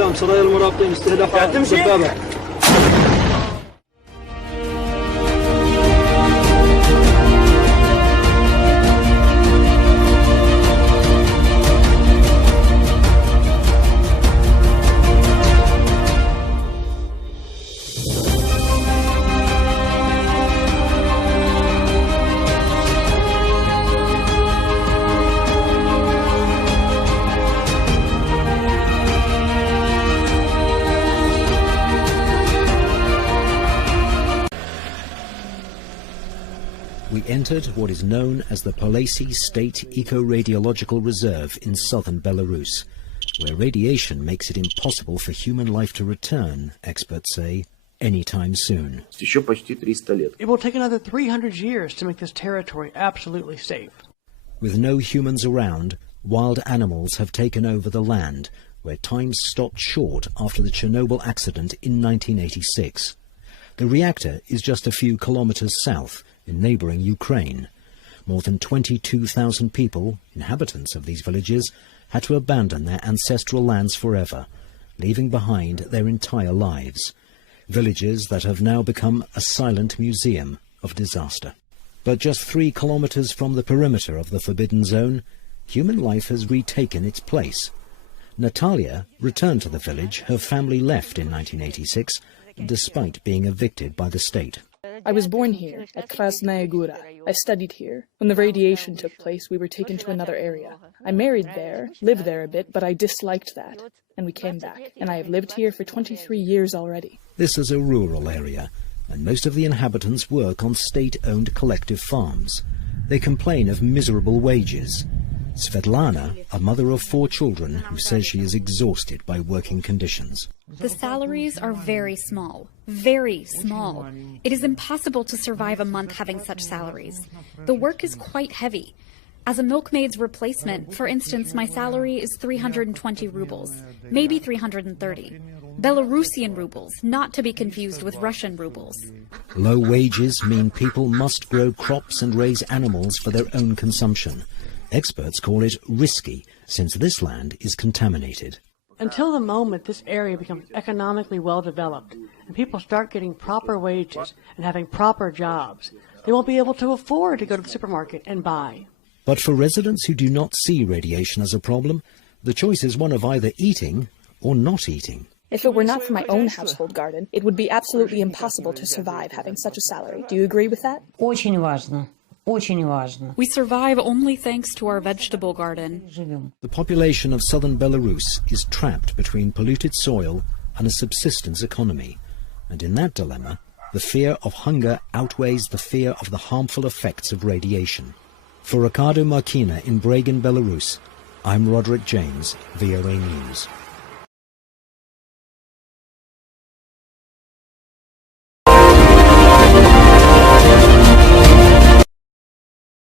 الإسلام سرايا المرابطين استهداف دبابة. We entered what is known as the Belarus State Eco-Radiological Reserve in southern Belarus, where radiation makes it impossible for human life to return, experts say, anytime soon. It will take another 300 years to make this territory absolutely safe. With no humans around, wild animals have taken over the land, where time stopped short after the Chernobyl accident in 1986. The reactor is just a few kilometers south, in neighbouring Ukraine. More than 22,000 people, inhabitants of these villages, had to abandon their ancestral lands forever, leaving behind their entire lives. Villages that have now become a silent museum of disaster. But just 3 kilometers from the perimeter of the Forbidden Zone, human life has retaken its place. Natalia returned to the village her family left in 1986, despite being evicted by the state. I was born here, at Krasnaya Gora. I studied here. When the radiation took place, we were taken to another area. I married there, lived there a bit, but I disliked that, and we came back. And I have lived here for 23 years already. This is a rural area, and most of the inhabitants work on state-owned collective farms. They complain of miserable wages. Svetlana, a mother of 4 children, who says she is exhausted by working conditions. The salaries are very small. Very small. It is impossible to survive a month having such salaries. The work is quite heavy. As a milkmaid's replacement, for instance, my salary is 320 rubles, maybe 330. Belarusian rubles, not to be confused with Russian rubles. Low wages mean people must grow crops and raise animals for their own consumption. Experts call it risky, since this land is contaminated. Until the moment this area becomes economically well developed and people start getting proper wages and having proper jobs, they won't be able to afford to go to the supermarket and buy. But for residents who do not see radiation as a problem, the choice is one of either eating or not eating. If it were not for my own household garden, it would be absolutely impossible to survive having such a salary. Do you agree with that? Очень важно. Очень важно. We survive only thanks to our vegetable garden. The population of southern Belarus is trapped between polluted soil and a subsistence economy. And in that dilemma, the fear of hunger outweighs the fear of the harmful effects of radiation. For Ricardo Marquina in Bregan, Belarus, I'm Roderick James, VOA News.